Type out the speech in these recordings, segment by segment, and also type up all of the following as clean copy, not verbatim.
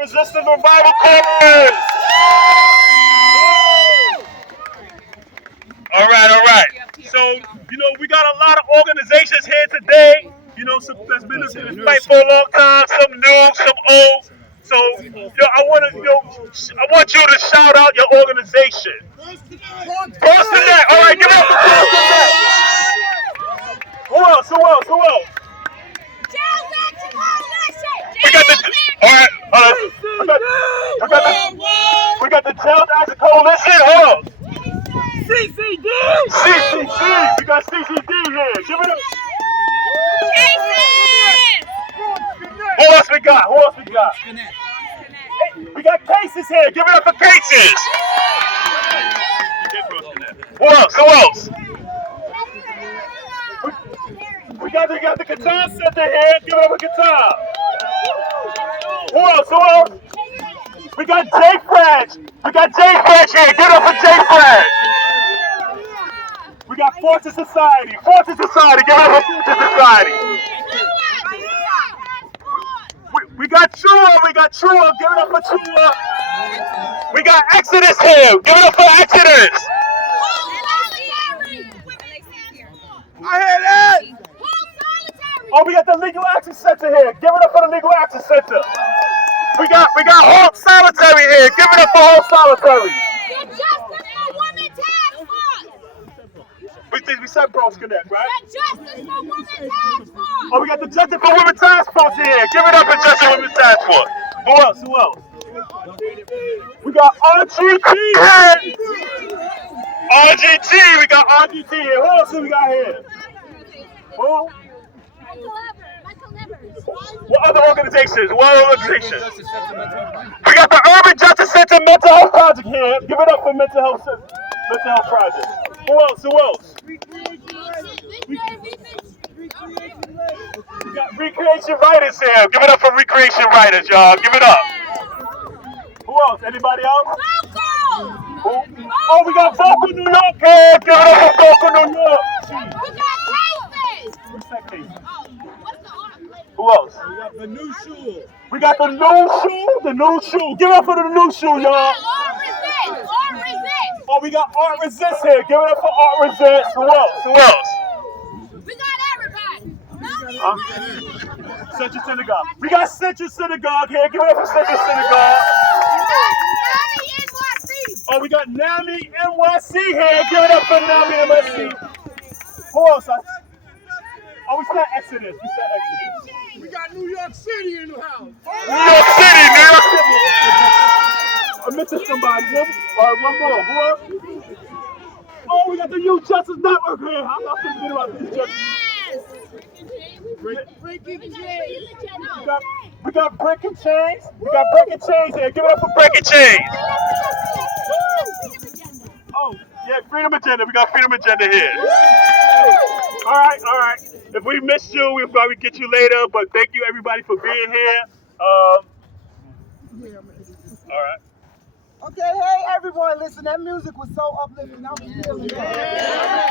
Resistance Revival Chorus. All right. So, we got a lot of organizations here today. That's been in this fight for a long time. Some new, some old. So, I want you to shout out your organization. Boston Net. All right, give it up for Boston Net. Who else? We got the. All right. We got the Child Action Coalition. Hold on. CCD. We got CCD here. Give it up. Who else we got? Hey, we got Cases here. Give it up for Cases. Who else? We got the Guitar Center here. Give it up for Guitar. Who else? We got J-French. Here. Give it up for J-French. We got Fortune Society. Give it up for Fortune Society. We got Chua. Give it up for Chua. We got Exodus here. Give it up for Exodus. I hear that. Oh, we got the Legal Action Center here. Give it up for the Legal Action Center. We got Halt Solitary here. Give it up for Halt Solitary. We said Bros Connect, right? The Justice for Women Task Force. Oh, we got the Justice for Women Task Force here. Give it up for Justice for Women Task Force. Who else? We got RGT here. We got RGT here. Who else do we got here? Who? What other organizations? We got the Urban Justice Center Mental Health Project here. Give it up for Mental Health Project. Who else? We got Recreation Writers here. Give it up for Recreation Writers, y'all. Give it up. Who else? Anybody else? Who? Oh, we got Vocal New York here. Give it up for Vocal New York. Who else? We got the New Shoe. The New Shoe. Give it up for the New Shoe, y'all. Oh, we got Art Resist here. Give it up for Art Resist. Who else? We got everybody. Central Synagogue. We got Central Synagogue here. Give it up for Central Synagogue. Oh, we got NAMI NYC here. Give it up for NAMI NYC. Who else? Oh, we said Exodus. We got New York City in the house. New York City. I missed somebody. One more. Who else? Oh, we got the Youth Justice Network here. I'm not forgetting about this justice. Breaking Chains. We got Breaking Chains. Here. Give it up for Breaking Chains. Oh, yeah, Freedom Agenda. We got Freedom Agenda here. All right. If we missed you, we'll probably get you later. But thank you, everybody, for being here. All right. Okay, hey everyone, listen, that music was so uplifting. I was feeling that.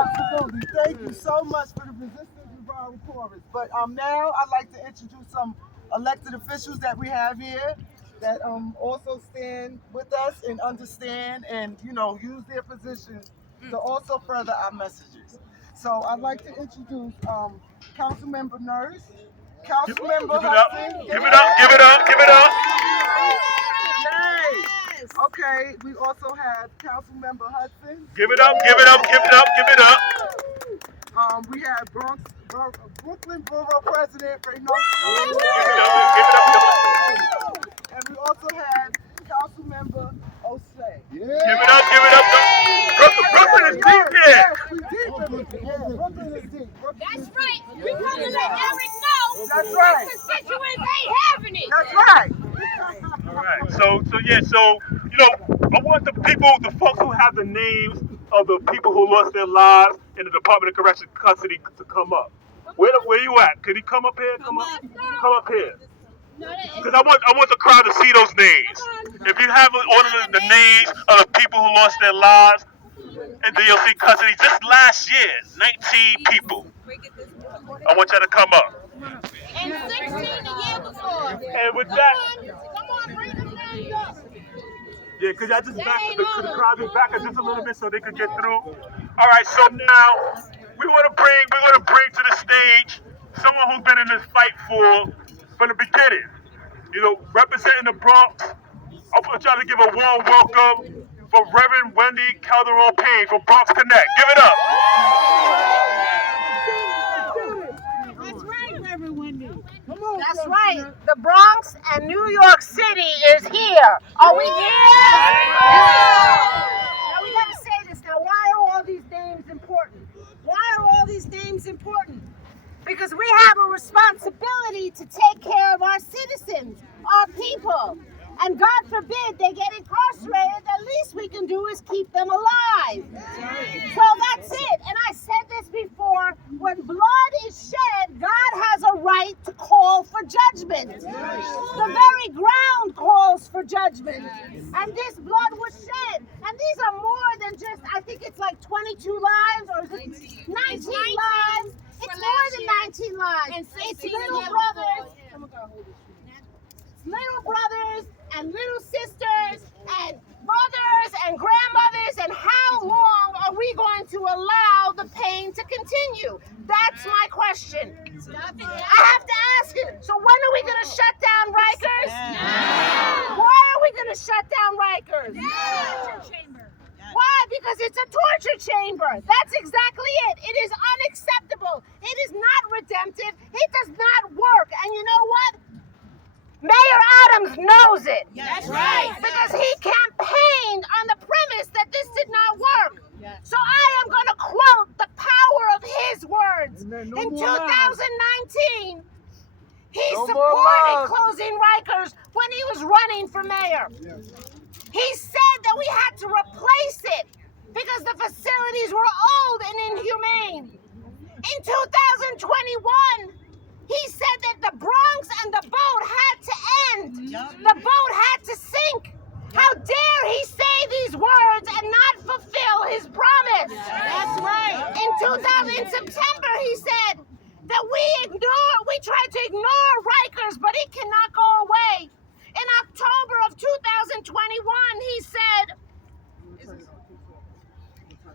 Absolutely. Thank you so much for the Resistance Revival Chorus. But now I'd like to introduce some elected officials that we have here that also stand with us and understand and, use their positions to also further our messages. So I'd like to introduce Councilmember Nurse, Councilmember Hudson. Give it up. Yay! Okay, we also have Councilmember Hudson. Give it up. We have Brooklyn Borough President Ray Give it up. And we also have Councilmember O'Shea. Give it up. Brooklyn is deep here. Brooklyn is deep. That's right. We want to let Eric know. That's right. The constituents ain't having it. That's right. All right. So I want the folks who have the names of the people who lost their lives in the Department of Correctional Custody to come up. Where you at? Could he come up here? Come up here. Because I want the crowd to see those names. If you have all of the names of the people who lost their lives in DLC custody just last year, 19 people. I want y'all to come up. And 16 the year before. And with that, Yeah, could y'all just back the crowd just back just a little bit so they could get through? All right, so now we're gonna bring to the stage someone who's been in this fight from the beginning. You know, representing the Bronx. I want y'all to give a warm welcome for Reverend Wendy Calderon Payne from Bronx Connect. Give it up. That's right, Reverend Wendy. That's right. The Bronx and New York City is here. Are we here? Now we got to say this. Now, why are all these names important? Why are all these names important? Because we have a responsibility to take care of our citizens, our people. And God forbid they get incarcerated, the least we can do is keep them alive. So that's it. And I said this before, when blood is shed, God has a right to call for judgment. The very ground calls for judgment. And this blood was shed. And these are more than just, I think it's like 22 lives, or is it 19 lives? It's more than 19 lives. It's little brothers and little sisters and mothers and grandmothers, and how long are we going to allow the pain to continue? That's my question. I have to ask it. So when are we going to shut down Rikers? Why are we going to shut down Rikers? Why? Because it's a torture chamber. That's exactly it. It is unacceptable. It is not redemptive. It does not work. And you know what? Mayor Adams knows it. That's right. Because he campaigned on the premise that this did not work. So I am going to quote the power of his words. In 2019, he supported closing Rikers when he was running for mayor. He said that we had to replace it because the facilities were old and inhumane. In 2021, he said that the Bronx and the boat had to end. The boat had to sink. How dare he say these words and not fulfill his promise? That's right. In September, he said that we tried to ignore Rikers, but it cannot go away. In October of 2021, he said,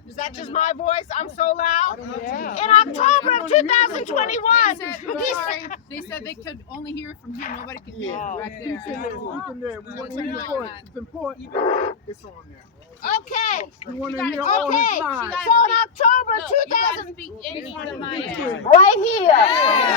is that just my voice? I'm so loud. In October of 2021, They said they could only hear from here. Nobody could hear right there. We want to hear your voice. It's important. It's on there. okay. We want to hear all Okay, his lies. so in October 2000, Right right here.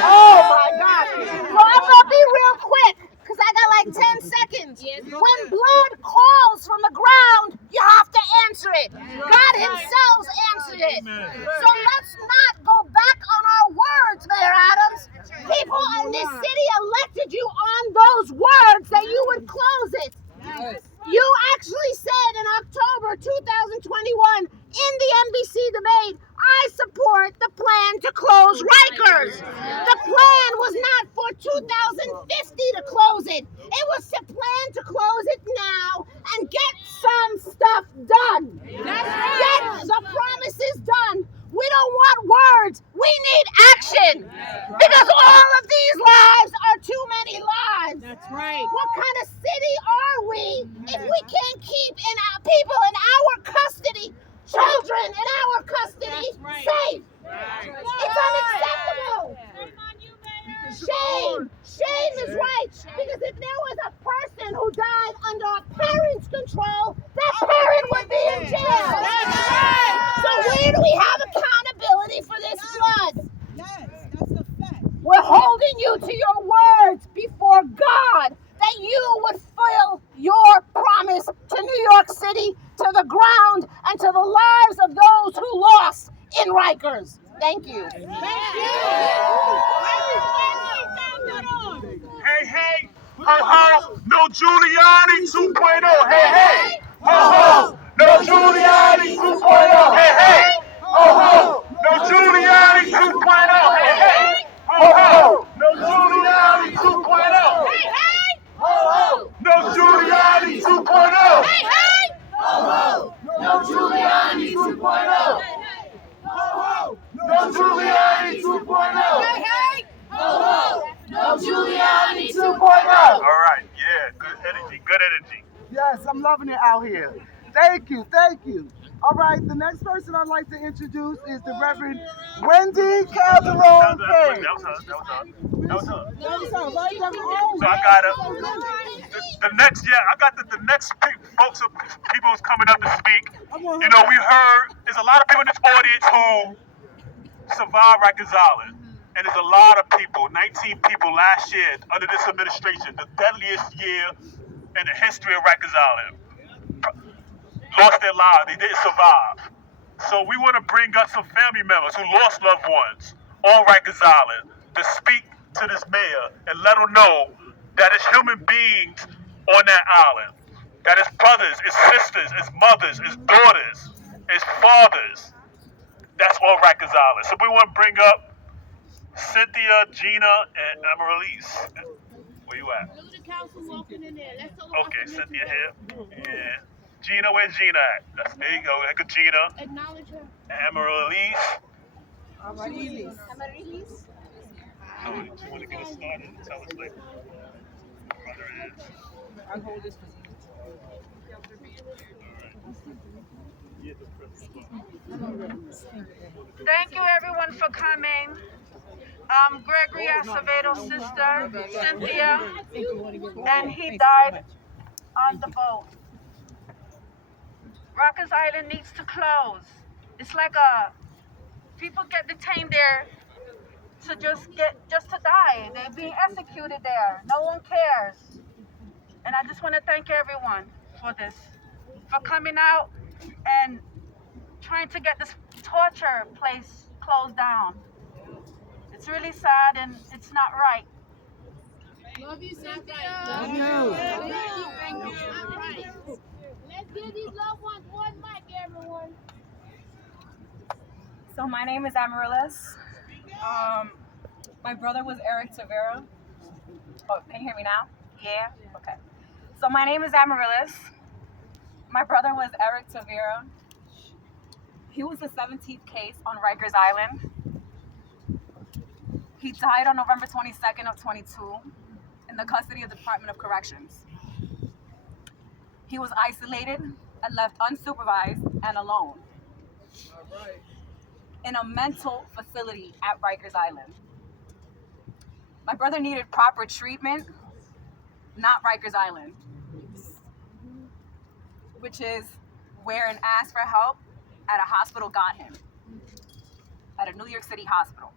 Oh my God. So I'm gonna be real quick, because I got like 10 seconds. When blood calls from the ground, you have to answer it. God himself answered it. So let's not go back on our words, Mayor Adams. People in this city elected you on those words that you would close it. You actually said in October 2021 in the NBC debate, I support the plan to close Rikers. The plan was not for 2050 to close it. It was a plan to close it now and get some stuff done. Get the promises done. We don't want words. We need action. Because all of these lives are too many lives. That's right. What kind of city are we if we can't keep people in our custody, children in our custody, safe? It's unacceptable. Shame. Shame is right. Because if there was a person who died under a parent's control, that parent would be in jail. So where do we have accountability for this blood? We're holding you to your words before God that you would fulfill your promise to New York City, to the ground, and to the lives of those who lost in Rikers. Thank you. Hey, hey, ho, ho, no Giuliani 2.0. Hey, hey, ho, ho, no Giuliani 2.0. Hey, hey, ho, ho, no Giuliani 2.0. Hey, hey, ho, ho, no Giuliani 2.0. Hey, hey! Ho, ho, no Giuliani 2.0. Hey, hey! Ho, ho, no Giuliani 2.0. Ho, ho, no Giuliani 2.0. Hey, hey! Ho, ho, no Giuliani 2.0. All right, yeah, good. energy, good energy. Yes, I'm loving it out here. Thank you, thank you. All right, the next person I'd like to introduce is the Reverend Wendy Calderon Payne. That was her. That was her. That was her, right? Oh, So I got the next, I got the next folks of people who's coming up to speak. You know, we heard there's a lot of people in this audience who survived Rikers Island. And there's a lot of people, 19 people last year under this administration, the deadliest year in the history of Rikers Island, lost their lives. They didn't survive. So we want to bring up some family members who lost loved ones on Rikers Island to speak to this mayor and let them know that it's human beings on that island. That it's brothers, it's sisters, it's mothers, it's daughters, it's fathers. That's on Rikers Island. So we want to bring up Cynthia, Gina, and Amaryllis. Where you at? Okay, Cynthia here. Yeah. Gina, where's Gina at? There you go. Like a Gina. Acknowledge her. Amaryllis. Amaryllis. So, you want to get us started and tell us like brother is? I'll hold this for Thank you everyone for coming. I'm Gregory Acevedo's sister, Cynthia, and he died on the boat. Rikers Island needs to close. It's like people get detained there to just to die. They're being executed there. No one cares. And I just want to thank everyone for this, for coming out and trying to get this torture place closed down. It's really sad and it's not right. Love you, Cynthia. Love you. Thank you. All right. Let's give these loved ones one mic, everyone. So my name is Amaryllis. My brother was Eric Tavera. Oh, can you hear me now? Yeah? Okay. So my name is Amaryllis. My brother was Eric Tavera. He was the 17th case on Rikers Island. He died on November 22nd of 22 in the custody of the Department of Corrections. He was isolated and left unsupervised and alone in a mental facility at Rikers Island. My brother needed proper treatment, not Rikers Island, which is where an ask for help at a hospital got him, at a New York City hospital.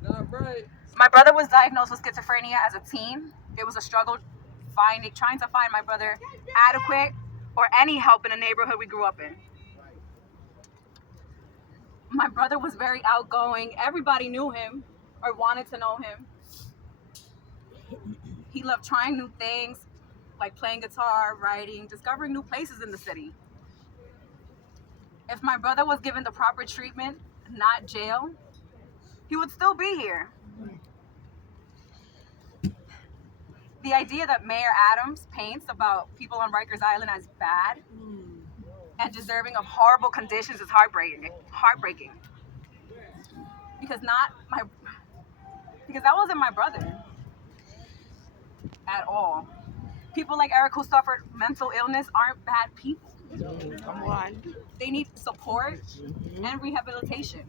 Not right. My brother was diagnosed with schizophrenia as a teen. It was a struggle trying to find my brother adequate or any help in the neighborhood we grew up in. My brother was very outgoing. Everybody knew him or wanted to know him. He loved trying new things, like playing guitar, writing, discovering new places in the city. If my brother was given the proper treatment, not jail, he would still be here. The idea that Mayor Adams paints about people on Rikers Island as bad and deserving of horrible conditions is heartbreaking. Because that wasn't my brother at all. People like Eric who suffered mental illness aren't bad people. Come on. They need support and rehabilitation.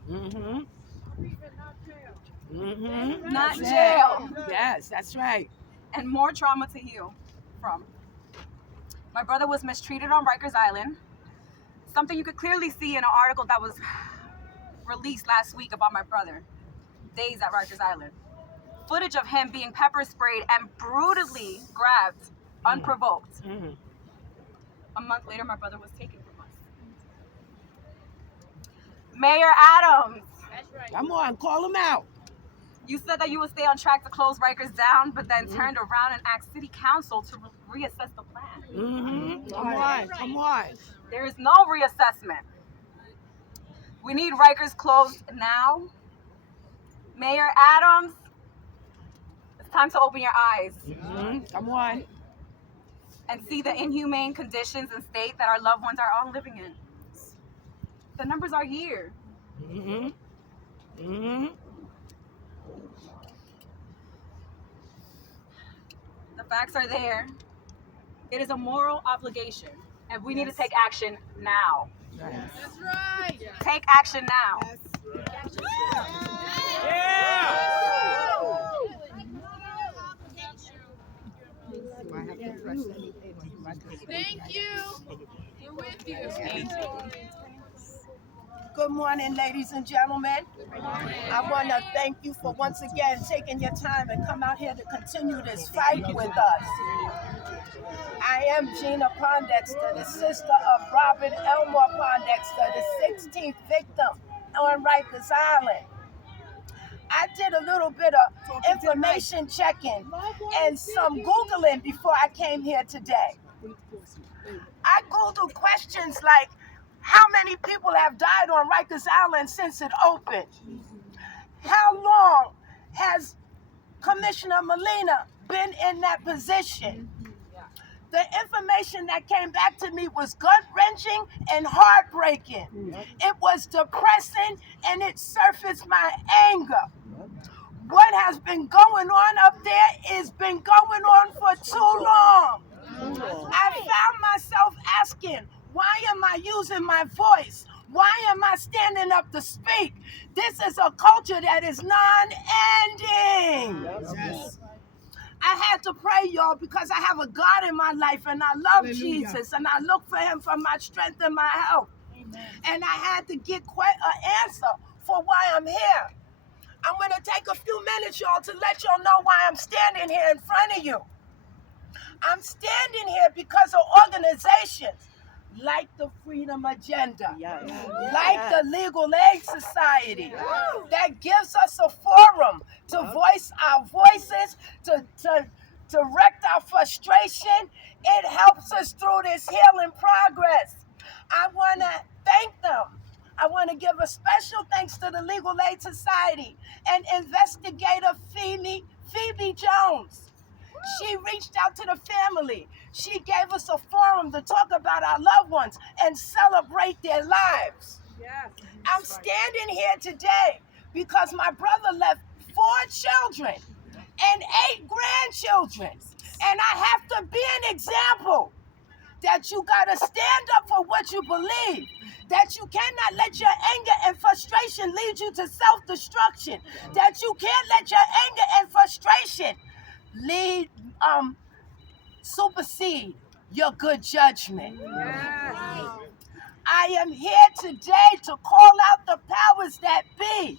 Not jail. Yes, that's right. And more trauma to heal from. My brother was mistreated on Rikers Island. Something you could clearly see in an article that was released last week about my brother. Days at Rikers Island. Footage of him being pepper sprayed and brutally grabbed, unprovoked. A month later, my brother was taken from us. Mayor Adams. That's right. Come on, call him out. You said that you would stay on track to close Rikers down, but then turned around and asked City Council to reassess the plan. Come on. There is no reassessment. We need Rikers closed now. Mayor Adams, it's time to open your eyes Come on. and see the inhumane conditions and state that our loved ones are all living in. The numbers are here. The facts are there. It is a moral obligation, and we need to take action now. That's right. Take action now. Thank you. We're with you. Good morning, ladies and gentlemen. I want to thank you for once again taking your time and come out here to continue this fight with us. I am Gina Pondexter, the sister of Robert Elmore Pondexter, the 16th victim on Rikers Island. I did a little bit of information checking and some Googling before I came here today. I Googled questions like, how many people have died on Rikers Island since it opened? How long has Commissioner Molina been in that position? The information that came back to me was gut-wrenching and heartbreaking. It was depressing and it surfaced my anger. What has been going on up there has been going on for too long. I found myself asking, why am I using my voice? Why am I standing up to speak? This is a culture that is non-ending. I had to pray, y'all, because I have a God in my life and I love Jesus and I look for him for my strength and my help. And I had to get an answer for why I'm here. I'm going to take a few minutes, y'all, to let y'all know why I'm standing here in front of you. I'm standing here because of organizations like the Freedom Agenda, like the Legal Aid Society, that gives us a forum to voice our voices, to direct our frustration. It helps us through this healing progress. I want to thank them. I want to give a special thanks to the Legal Aid Society and investigator Phoebe Jones. She reached out to the family. She gave us a forum to talk about our loved ones and celebrate their lives. I'm standing here today because my brother left 4 children and 8 grandchildren. And I have to be an example that you got to stand up for what you believe, that you cannot let your anger and frustration lead you to self-destruction, that you can't let your anger and frustration supersede your good judgment. I am here today to call out the powers that be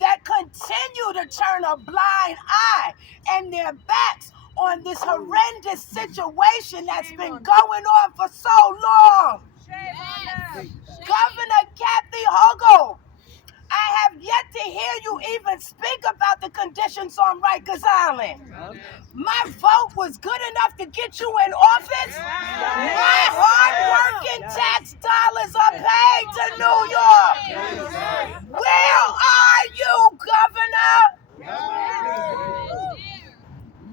that continue to turn a blind eye and their backs on this horrendous situation that's been going on for so long. Governor Kathy Hochul, I have yet to hear you even speak about the conditions on Rikers Island. My vote was good enough to get you in office. My hard-working tax dollars are paid to New York. Where are you, Governor?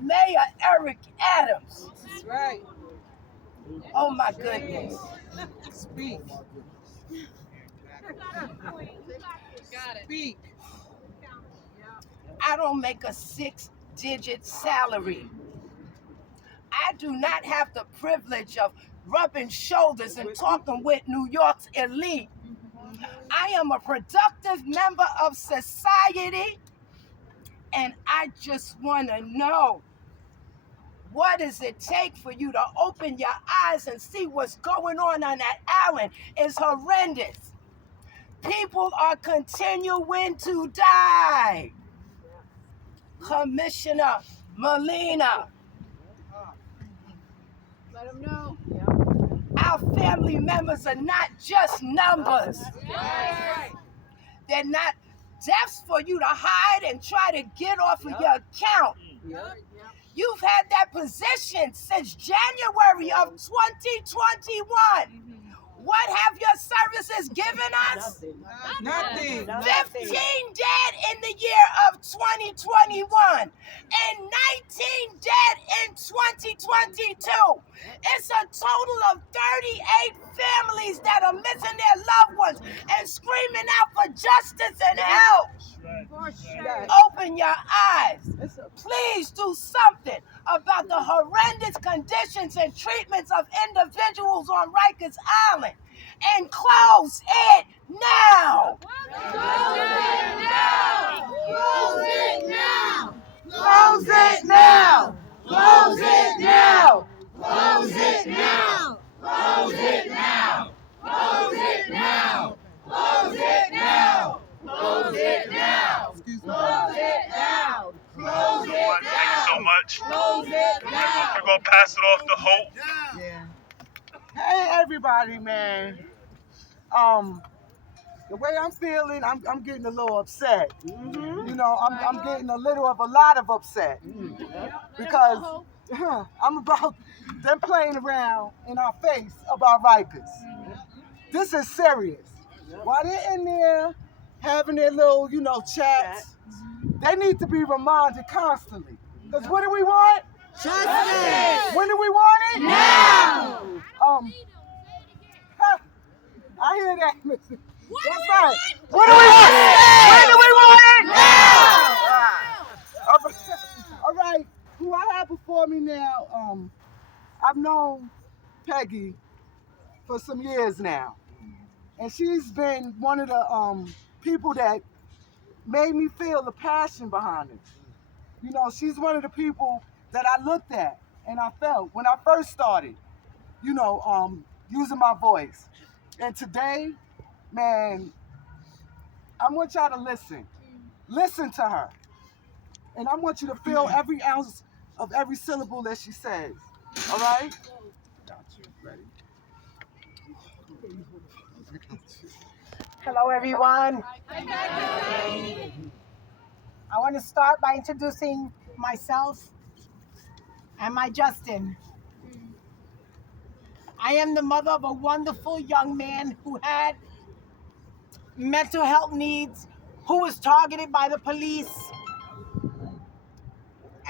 Mayor Eric Adams. That's right. Oh, my goodness. Speak. Speak. I don't make a 6-digit salary. I do not have the privilege of rubbing shoulders and talking with New York's elite. I am a productive member of society, and I just want to know, what does it take for you to open your eyes and see what's going on that island? It's horrendous. People are continuing to die. Commissioner Molina, Let them know. our family members are not just numbers. They're not deaths for you to hide and try to get off of your account. You've had that position since January of 2021. What have your services given us? Nothing. 15 dead in the year of 2021 and 19 dead in 2022. It's a total of 38 families that are missing their loved ones and screaming out for justice and help. Open your eyes. Please do something about the horrendous conditions and treatments of individuals on Rikers Island. And close it now. Close it now. Close it now. Close it now. Close it now. Close it now. Close it now. Close it now. Close it now. Close it now. Close it now. Close it Thank you so much. Close it now. We're gonna pass it off to Hope. Hey everybody, man. The way I'm feeling, I'm getting a little upset. You know, I'm getting a lot of upset because I'm about them playing around in our face about Rikers. This is serious. While they're in there having their little, chats, they need to be reminded constantly. Because what do we want? Justice. When do we want it? now. I hear that, Mr. That's right. What do we want? When do we want it? Now. All right. Who I have before me now, I've known Peggy for some years now. And she's been one of the people that made me feel the passion behind it. You know, she's one of the people that I looked at and I felt when I first started, using my voice. And today, man, I want y'all to listen. Listen to her. And I want you to feel every ounce of every syllable that she says. All right? Got you. Ready? Hello, everyone. I want to start by introducing myself and my Justin. I am the mother of a wonderful young man who had mental health needs, who was targeted by the police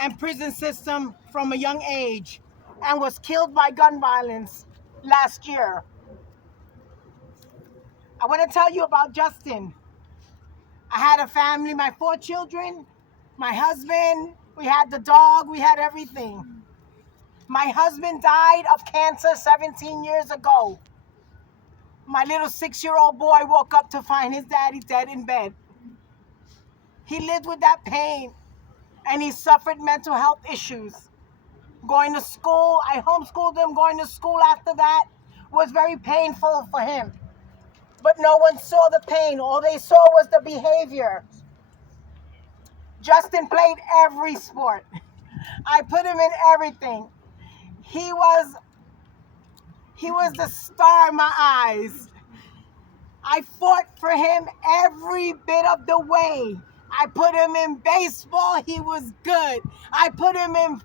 and prison system from a young age and was killed by gun violence last year. I want to tell you about Justin. I had a family, my 4 children, my husband, we had the dog, we had everything. My husband died of cancer 17 years ago. My little 6-year-old boy woke up to find his daddy dead in bed. He lived with that pain and he suffered mental health issues. Going to school, I homeschooled him. Going to school after that was very painful for him. But no one saw the pain. All they saw was the behavior. Justin played every sport. I put him in everything. He was the star in my eyes. I fought for him every bit of the way. I put him in baseball, he was good. I put him in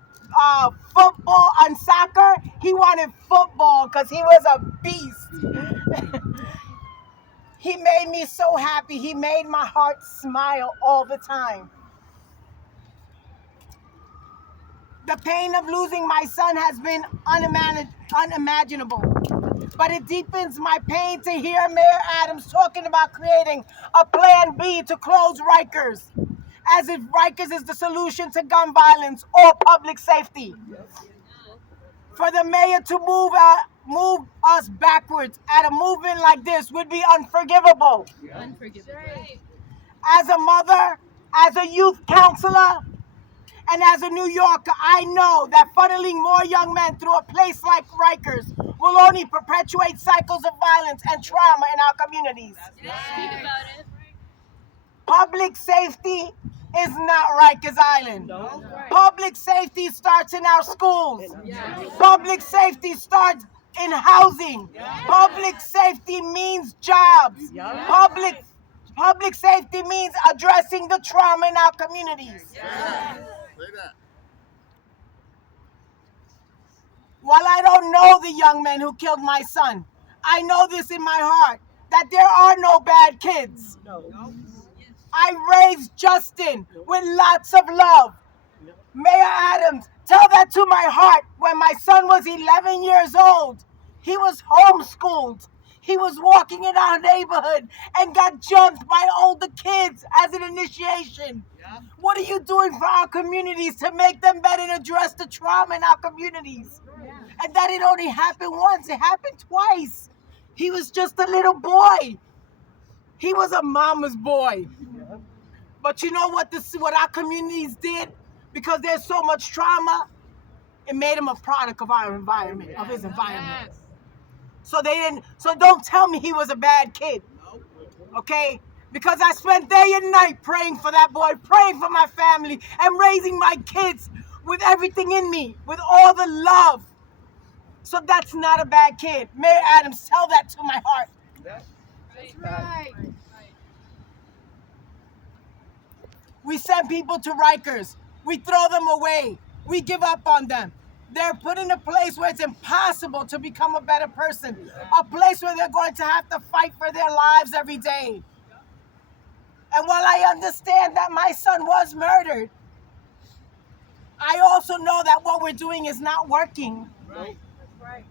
football and soccer. He wanted football because he was a beast. He made me so happy. He made my heart smile all the time. The pain of losing my son has been unimaginable. But it deepens my pain to hear Mayor Adams talking about creating a plan B to close Rikers, as if Rikers is the solution to gun violence or public safety. For the mayor to move us backwards at a movement like this would be unforgivable. As a mother, as a youth counselor, and as a New Yorker, I know that funneling more young men through a place like Rikers will only perpetuate cycles of violence and trauma in our communities. Speak about it. Public safety is not Rikers Island. No. Public safety starts in our schools. Public safety starts in housing. Public safety means jobs. Public safety means addressing the trauma in our communities. While I don't know the young man who killed my son, I know this in my heart, that there are no bad kids. I raised Justin with lots of love. Mayor Adams, tell that to my heart. When my son was 11 years old, he was homeschooled. He was walking in our neighborhood and got jumped by older kids as an initiation. Yeah. What are you doing for our communities to make them better and address the trauma in our communities? Yeah. And that it only happened once, it happened twice. He was just a little boy. He was a mama's boy. Yeah. But you know what our communities did? Because there's so much trauma, it made him a product of our environment, of his environment. Yes. So don't tell me he was a bad kid. Okay? Because I spent day and night praying for that boy, praying for my family, and raising my kids with everything in me, with all the love. So that's not a bad kid. Mayor Adams, tell that to my heart. That's right. We send people to Rikers. We throw them away. We give up on them. They're put in a place where it's impossible to become a better person. A place where they're going to have to fight for their lives every day. And while I understand that my son was murdered, I also know that what we're doing is not working. Right. Right.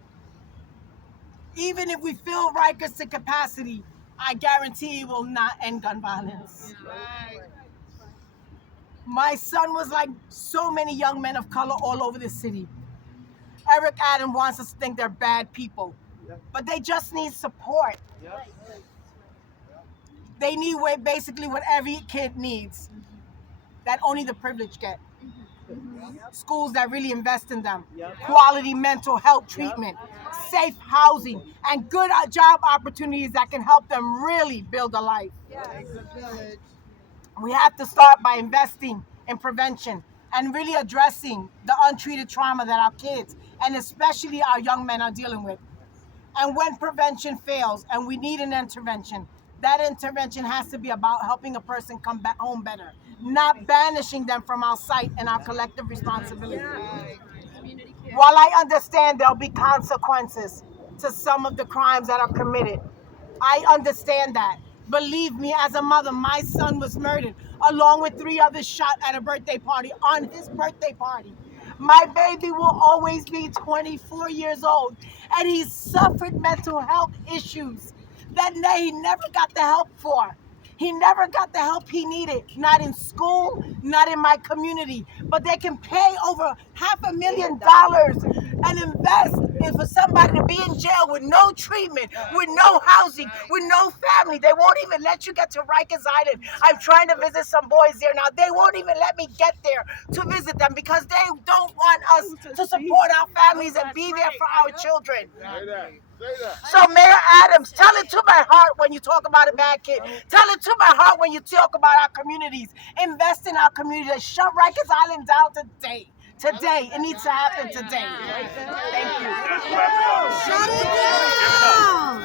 Even if we fill Rikers to capacity, I guarantee it will not end gun violence. Right. My son was like so many young men of color all over the city. Eric Adams wants us to think they're bad people, but they just need support. They need basically what every kid needs, that only the privileged get. Schools that really invest in them, quality mental health treatment, safe housing, and good job opportunities that can help them really build a life. We have to start by investing in prevention and really addressing the untreated trauma that our kids and especially our young men are dealing with. And when prevention fails and we need an intervention, that intervention has to be about helping a person come back home better, not banishing them from our sight and our collective responsibility. While I understand there'll be consequences to some of the crimes that are committed, I understand that. Believe me, as a mother, my son was murdered, along with 3 others shot at a birthday party, on his birthday party. My baby will always be 24 years old, and he suffered mental health issues that he never got the help for. He never got the help he needed, not in school, not in my community. But they can pay over $500,000 and invest for somebody to be in jail with no treatment, with no housing, with no family. They won't even let you get to Rikers Island. I'm trying to visit some boys there now. They won't even let me get there to visit them because they don't want us to support our families and be there for our children. So Mayor Adams, tell it to my heart when you talk about a bad kid. Tell it to my heart when you talk about our communities. Invest in our communities. Shut Rikers Island down today. Today. It needs to happen today. Thank you. Shut it down.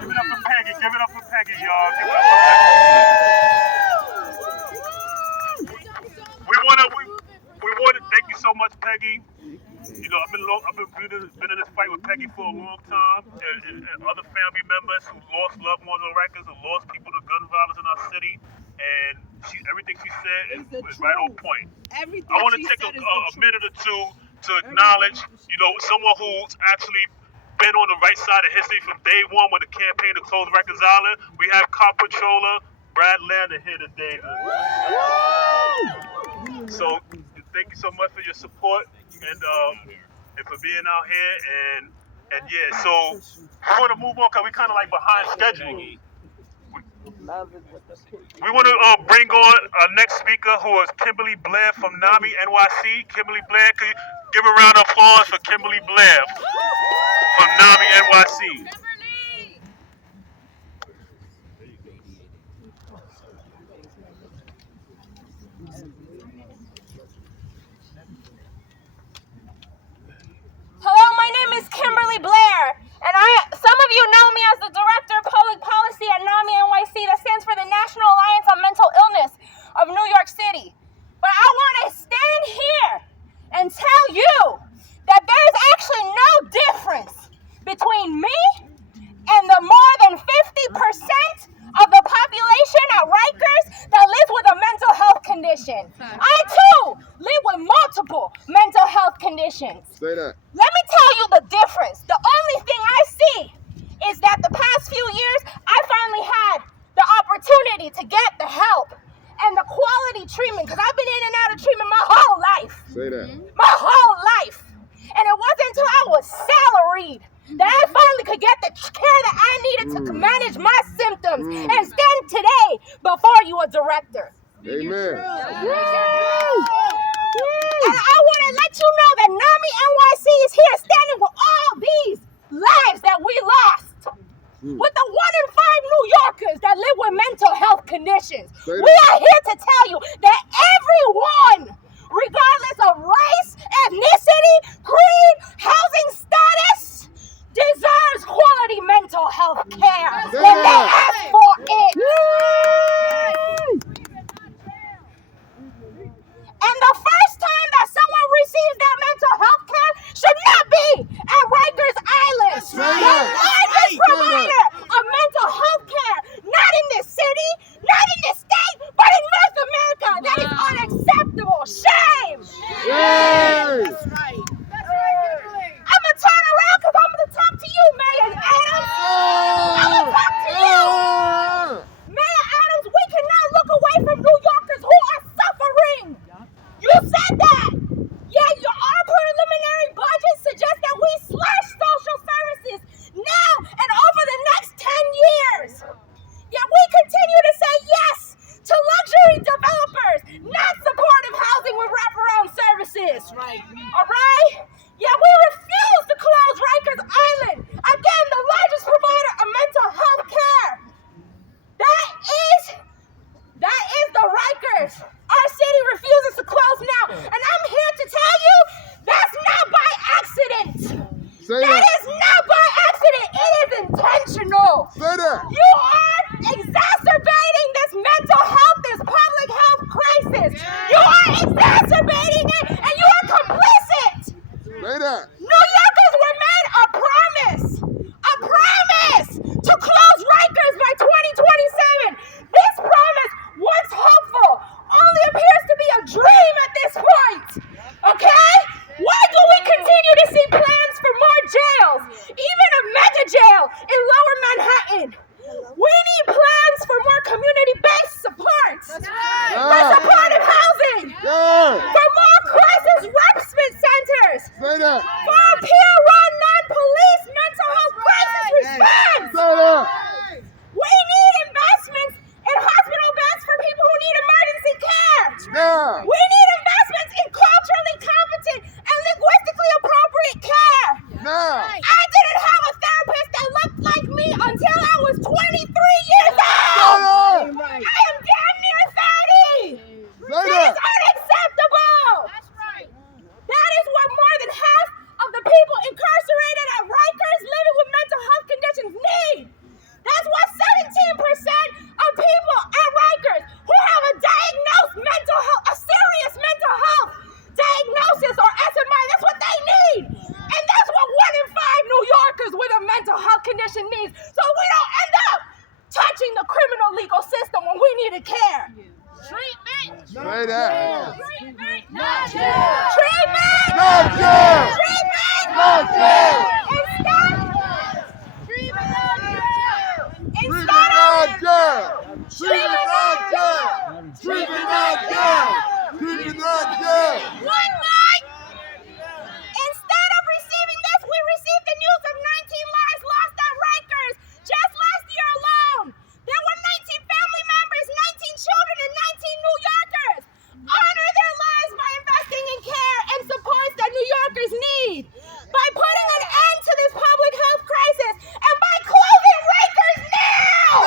Give it up for Peggy. Give it up for Peggy, y'all. Give it up for Peggy. We want to thank you so much, Peggy. You know, I've been in this fight with Peggy for a long time, and other family members who lost loved ones on Rikers, who lost people to gun violence in our city, and everything she said is right on point. I want to take a minute or two to acknowledge, you know, someone who's actually been on the right side of history from day one when the campaign to close Rikers Island. We have Cop Patroller Brad Lander here today. So thank you so much for your support and for being out here and yeah. So we want to move on because we kind of like behind schedule. We want to bring on our next speaker, who is Kimberly Blair from NAMI NYC. Kimberly Blair, can you give a round of applause for Kimberly Blair from NAMI NYC? Hello, my name is Kimberly Blair, and some of you know me as the Director of Public Policy at NAMI NYC, that stands for the National Alliance on Mental Illness of New York City. But I want to stand here and tell you that there's actually no difference between me Say that. Let me tell you the difference. The only thing I see is that the past few years, I finally had the opportunity to get the help and the quality treatment, because I've been in and out of treatment my whole life. Say that. My whole life. And it wasn't until I was salaried that I finally could get the care that I needed to manage my symptoms and stand today before you a director. Amen. And I want to let you know that NAMI NYC is here standing with all these lives that we lost. With the 1 in 5 New Yorkers that live with mental health conditions. We are here to tell you that everyone, regardless of race, ethnicity, creed, housing status, deserves quality mental health care when they ask for it. And the first time that someone receives that mental health care should not be at Rikers Island. The largest provider of mental health care, not in this city, not in this state, but in North America. That is unacceptable. Shame. That's right. I'm going to turn around because I'm going to talk to you, Mayor Adams. I'm going to talk to you. Mayor Adams, we cannot look away from New Yorkers who are suffering. You said that. Yeah, our preliminary budget suggests that we slash social services now and over the next 10 years. Yet we continue to say yes to luxury developers, not supportive housing with wraparound services. Right. All right? Yeah, we refuse to close Rikers Island. Again, the largest provider of mental health care. That is the Rikers. Our city refuses to close now. And I'm here to tell you, that's not by accident. That is not by accident. It is intentional. You are exacerbating this mental health, this public health crisis. You are exacerbating it, and you are complicit. New Yorkers were made a promise to close Rikers by 2027. This promise, once hopeful, only appears to be a dream at this point. Okay? Why do we continue to see plans for more jails, even a mega jail in Lower Manhattan? We need plans for more community-based support, for supportive housing, for more crisis respite centers, for a peer-run, non-police mental health crisis response. We need investments in hospital beds for people who need emergency care. We need investments in culturally competent and linguistically appropriate care. I didn't have a therapist that looked like me until I was 23 years old. I am damn near 30. That is unacceptable. That is what more than half of the people incarcerated at Rikers living with mental health conditions need. That's what 17% of people at Rikers who have a diagnosed mental health, a serious mental health diagnosis or SMI, that's what they need. And that's what 1 in 5 New Yorkers with a mental health condition needs. So we don't end up touching the criminal legal system when we needed care. Treatment. Say that. Treatment. Not jail. Treatment. Not jail. Treatment. Not jail. Treatment. Not jail. Treatment not jail. Treatment not jail. Treatment not jail. Treatment not jail. One night. Instead of receiving this, we received the news of 19 lives lost at Rikers. Just last year alone, there were 19 family members, 19 children, and 19 New Yorkers. Honor their lives by investing in care and supports that New Yorkers need. By putting an end to this public health crisis and by closing Rikers now!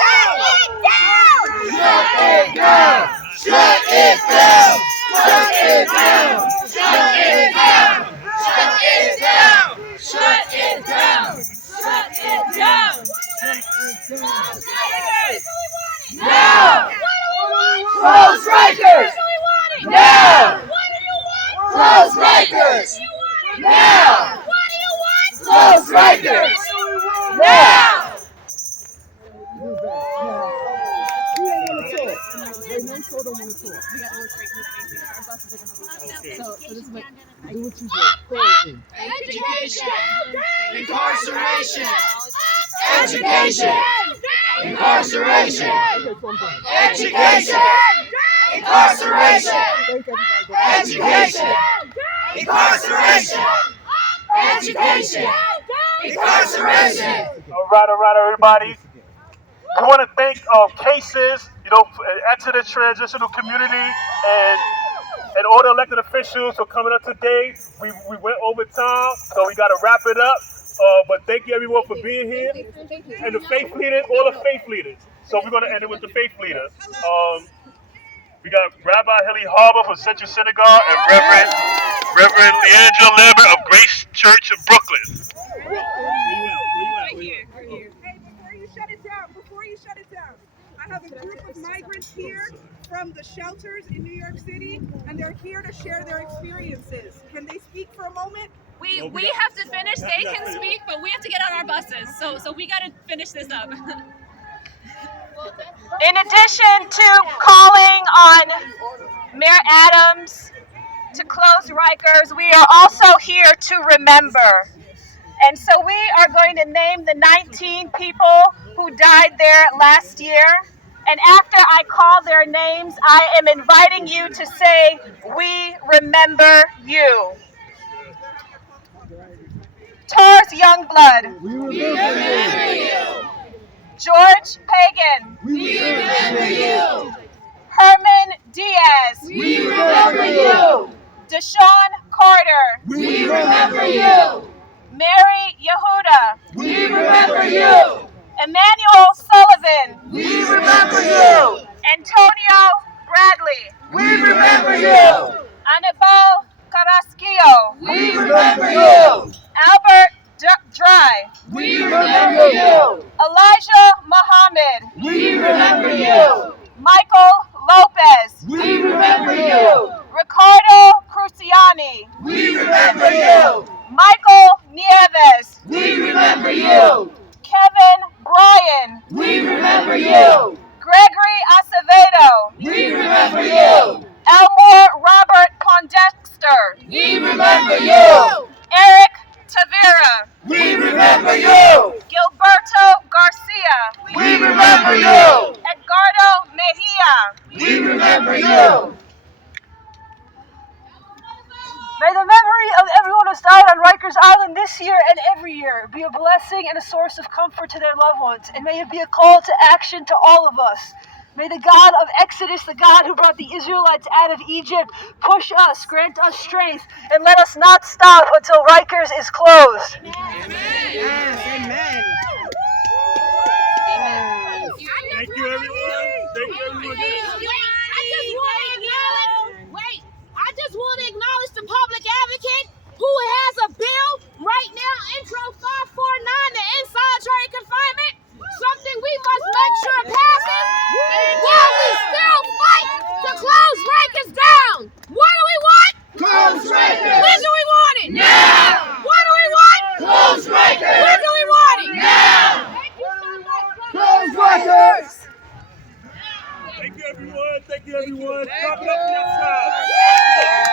Shut it down! Shut it down! Shut it down! Shut it down! Shut it down! Shut it down! Shut it down! Shut it down! Now! Close Rikers! Now! Close Rikers! Now! Close Rikers! Now! so don't want to talk. We got to look straight in the face. Our buses are going to leave. Okay. So this is what. Do what you do. Education. Incarceration. Education. Incarceration. Education. Incarceration. Education. Incarceration. Education. Incarceration. All right, everybody. We want to thank Cases, Exodus Transitional Community, and all the elected officials for coming up today. We went over time, so we got to wrap it up. But thank you everyone for being here. And the faith leaders, all the faith leaders. So we're going to end it with the faith leader. We got Rabbi Hilly Harbor from Central Synagogue and Reverend Leandra Lambert of Grace Church in Brooklyn. Right here. Hey, before you shut it down, I have a group of migrants here from the shelters in New York City, and they're here to share their experiences. Can they speak for a moment? We have to finish. They can speak, but we have to get on our buses. So we got to finish this up. In addition to calling on Mayor Adams to close Rikers, we are also here to remember. And so we are going to name the 19 people who died there last year. And after I call their names, I am inviting you to say, "We remember you." Tars Youngblood. We remember you. George Pagan. We remember you. Herman Diaz. We remember you. Deshaun Carter. We remember you. Mary Yehuda. We remember you. Emmanuel Sullivan. We remember you. Antonio Bradley. We remember you. Anibal Carrasquillo. We remember you. Albert Dry. We remember you. Elijah Muhammad. We remember you. Michael Lopez. We remember you. Ricardo Cruciani. We remember you. Michael Nieves. We remember you. Kevin Bryan. We remember you. Gregory Acevedo. We remember you. Elmore Robert Pondexter. We remember you. Eric Tavera. We remember you. Gilberto Garcia. We remember you. Edgardo Mejia. We remember you. May the memory of everyone who's died on Rikers Island this year and every year be a blessing and a source of comfort to their loved ones, and may it be a call to action to all of us. May the God of Exodus, the God who brought the Israelites out of Egypt, push us, grant us strength, and let us not stop until Rikers is closed. Yes, amen. Thank you, everyone. Thank you, everyone. I just want to acknowledge the public advocate who has a bill right now, Intro 549, the involuntary confinement, something we must make sure passes while we still fight to close Rikers down. What do we want? Close Rikers. When do we want it? Now. What do we want? Close Rikers. When do we want it? Now. Thank you so much. Close Rikers. Thank you, everyone. Thank you, everyone. Clap it up for your side.